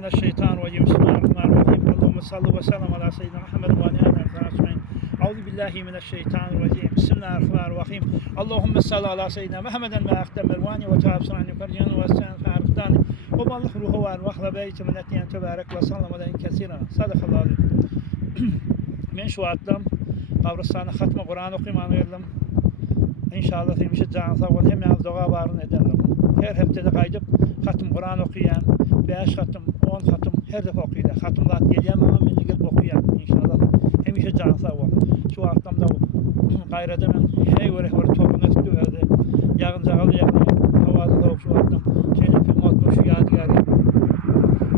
Mineşşeytanirracim. Bismillahirrahmanirrahim. Allahümme salli ve sellem ala seyyidina Muhammed ve ala alihi. Euzu billahi mineşşeytanirracim. Bismillahirrahmanirrahim. Allahümme salli ala seyyidina Muhammeden ve akdemel vani ve ta'absani yukarıcanı ve sen farıqtani. Ve ballık ruhu var ve ahla beyti minnetiyen tebarek ve sallama den kesira. Sadakallahu aleyhi. Men şu atlam Kabristan'a hatma Kur'an okuymanı geldim. İnşallah demişi can sağ ol. Hemen dua barın edelim. Her haftada kaydıp hatım Kur'an okuyan, 5 hatım, 10 hatım her defa okuyla. Hatımlar geliyor ama ben de gelip okuyan inşallah. Hemişe can sağ ol. Şu atlamda gayrede ben hey vere toplum ettiğinde yağın cağalı yağın havada da şu atlam. Şeyle film atmış şu yadigarı.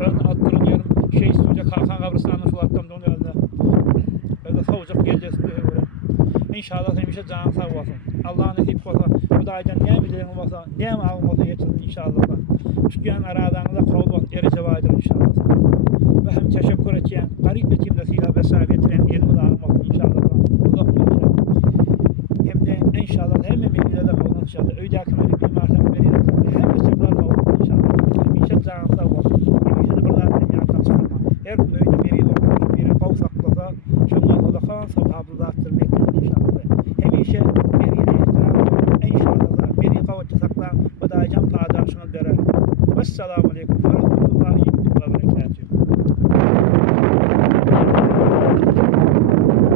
Ben attırın yarım şey istiyor kalkan Kabristan'ın şu atlamda onu öyle. Öyle savcak geleceğiz böyle. İnşallah hemişe can sağ olsun. Allah'ın nasip olsa, bu da aydan ne bilelim olsa, ne mi alması yetirir inşallah. Çıkan aradanıza kavlu derece vardır inşallah. Ve hem teşekkür edeceğim, garip etimlesiyle vesaire getiren elimi de almak inşallah. Hem de inşallah hem emeğiyle de kavlu inşallah. Öyle akımeli bir martaba veriyle hem mesajlar kavlu inşallah. Hemişe can sağ olsun. Hemişe de buralardan yaratan çıkarma. Her gün öyle biri olsun, biri kav saklasa, şunlar ola kalan sahabı attırmak inşallah. Hemişe inşallah beni kavuşacaklar ve dayan paydaşını verer. Vesselamu aleyküm.